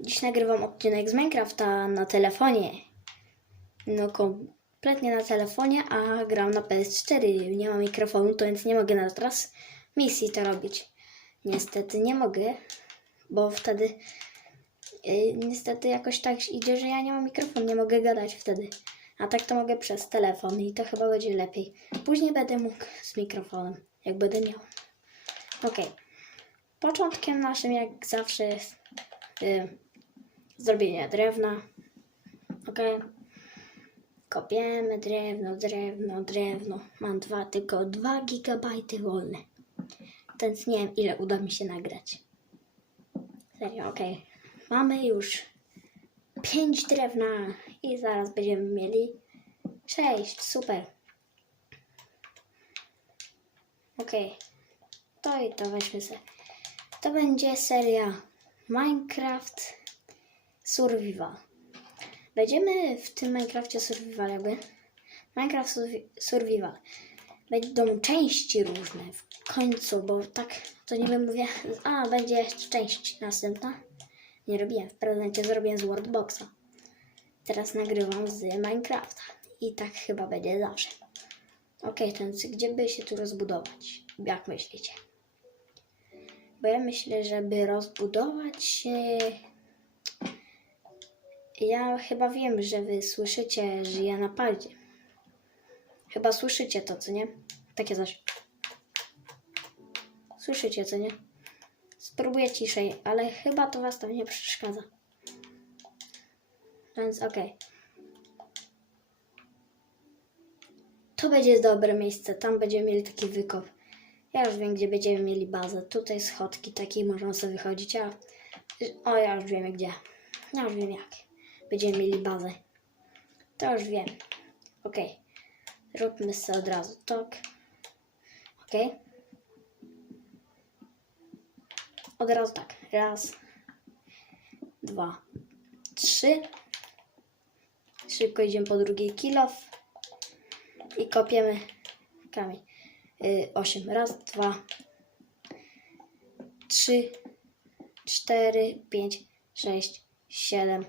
Dziś nagrywam odcinek z Minecrafta na telefonie. No kompletnie na telefonie, a gram na PS4. Nie mam mikrofonu, to więc nie mogę na teraz misji to robić. Niestety nie mogę, bo wtedy yy, niestety jakoś tak idzie, że ja nie mam mikrofonu, nie mogę gadać wtedy. A tak to mogę przez telefon i to chyba będzie lepiej. Później będę mógł z mikrofonem, jak będę miał. Okej. Początkiem naszym, jak zawsze, jest zrobienie drewna. Ok. Kopiemy drewno, drewno, drewno. Mam dwa, tylko 2 gigabajty wolne. Więc nie wiem, ile uda mi się nagrać. Serio, ok. Mamy już 5 drewna i zaraz będziemy mieli 6. Super. Ok. To i to weźmy sobie. To będzie seria Minecraft Survival. Będziemy w tym Minecrafcie Survival jakby. Minecraft Survi- Survival. Będą części różne w końcu, bo tak to nie mówię, a będzie część następna. Nie robiłem, w prezencie zrobiłem z Wordboxa. Teraz nagrywam z Minecrafta i tak chyba będzie zawsze. Okej, więc gdzie by się tu rozbudować? Jak myślicie? Bo ja myślę, żeby rozbudować się. Ja chyba wiem, że wy słyszycie, że ja na padzie. Chyba słyszycie to, co nie? Takie coś. Słyszycie, co nie? Spróbuję ciszej, ale chyba to was tam nie przeszkadza. Więc okej. To będzie dobre miejsce. Tam będziemy mieli taki wykop. Ja już wiem, gdzie będziemy mieli bazę. Tutaj schodki takie możemy sobie wychodzić. A... O, ja już wiem gdzie. Ja już wiem jak. Będziemy mieli bazę. To już wiem. Ok. Róbmy sobie od razu tak. Ok. Od razu tak. Raz. Dwa. Trzy. Szybko idziemy po drugi kilof. I kopiemy kamień. Y, osiem. Raz, dwa, trzy, cztery, pięć, sześć, siedem,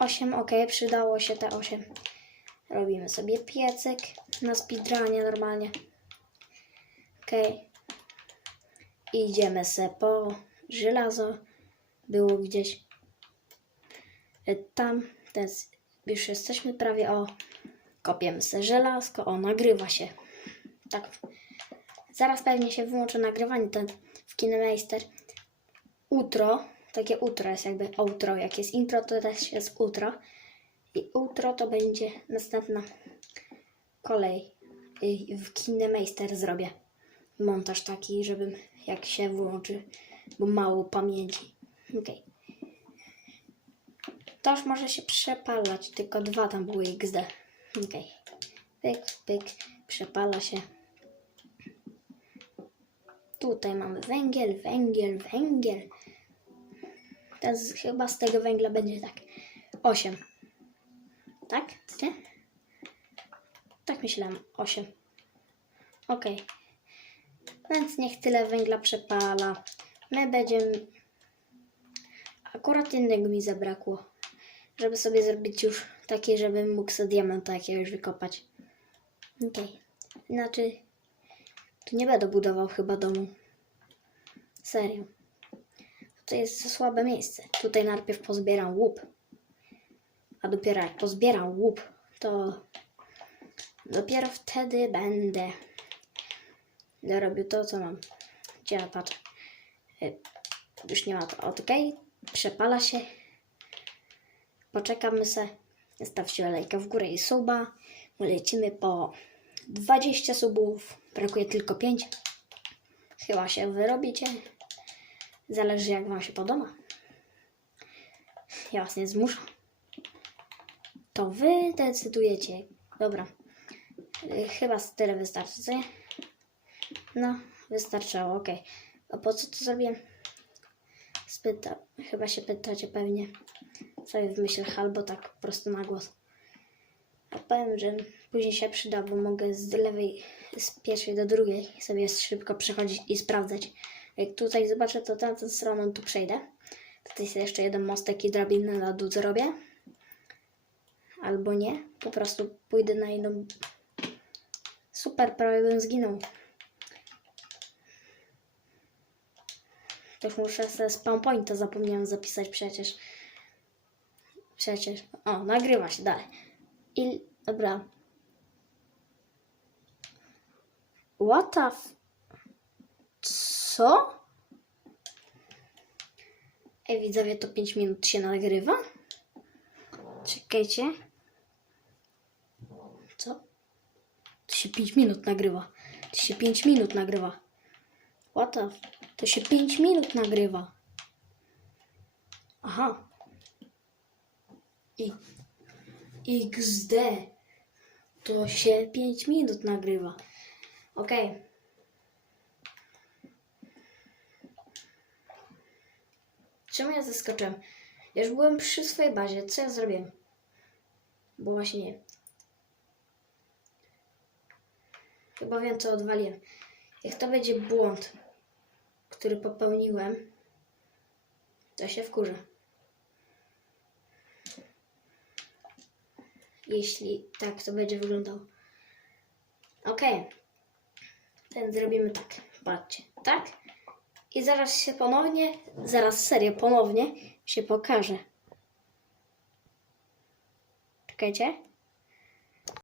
osiem. Ok, przydało się te osiem. Robimy sobie piecyk na speedrunie normalnie. Ok. Idziemy se po żelazo. Było gdzieś y, tam. Teraz już jesteśmy prawie o. Kopiemy se żelazko. O, nagrywa się. Tak. Zaraz pewnie się wyłączy nagrywanie ten w Kinemeister. Utro, takie utro jest jakby outro. Jak jest intro, to też jest utro. I utro to będzie następna kolej. W Kinemeister zrobię montaż taki, żebym jak się włączy, bo mało pamięci. Okej. To już może się przepalać, tylko dwa tam były XD. Okej. Pyk, pyk, przepala się. Tutaj mamy węgiel, węgiel, węgiel. Teraz chyba z tego węgla będzie tak 8. Tak? Nie? Tak myślałem. 8. Ok. Więc niech tyle węgla przepala. My będziemy. Akurat innego mi zabrakło. Żeby sobie zrobić już takie, żebym mógł sobie diamanta jakiegoś wykopać. Okej. Inaczej tu nie będę budował chyba domu. Serio. To jest za słabe miejsce. Tutaj najpierw pozbieram łup. A dopiero jak pozbieram łup, to dopiero wtedy będę robił to, co mam. Gdzie ja patrzę? Y, Już nie ma to. Ok, przepala się. Poczekamy se. Stawcie lajka w górę i suba. Lecimy po 20 subów. Brakuje tylko 5. Chyba się wyrobicie. Zależy jak Wam się podoba. Ja Was nie zmuszam. To Wy decydujecie. Dobra. Y, Chyba tyle wystarczy, co nie? No, wystarczało, ok. A po co to zrobiłem? Spyta, chyba się pytacie pewnie. Sobie w myślach albo tak po prostu na głos. A powiem, że później się przyda, bo mogę z lewej, z pierwszej do drugiej sobie szybko przechodzić i sprawdzać. Jak tutaj zobaczę, to tamtą stroną tu przejdę. Tutaj sobie jeszcze jeden mostek i drabinę na dół zrobię. Albo nie. Po prostu pójdę na jedną... Super, prawie bym zginął. Też muszę sobie spawn pointa zapomniałem zapisać przecież. Przecież. O, nagrywa się dalej. I dobra. What the. Co? Ej, widzowie, to 5 minut się nagrywa? Czekajcie. Co? To się 5 minut nagrywa. To się 5 minut nagrywa. What the... To się 5 minut nagrywa. Aha. I... XD. To się 5 minut nagrywa. Okej. Czemu ja zaskoczyłem? Ja już byłem przy swojej bazie. Co ja zrobiłem? Bo właśnie nie. Chyba wiem, co odwaliłem. Jak to będzie błąd, który popełniłem, to się wkurzę. Jeśli tak to będzie wyglądało. Okej. Ten zrobimy tak. Patrzcie. Tak. I zaraz się ponownie, zaraz serio ponownie się pokaże. Czekajcie.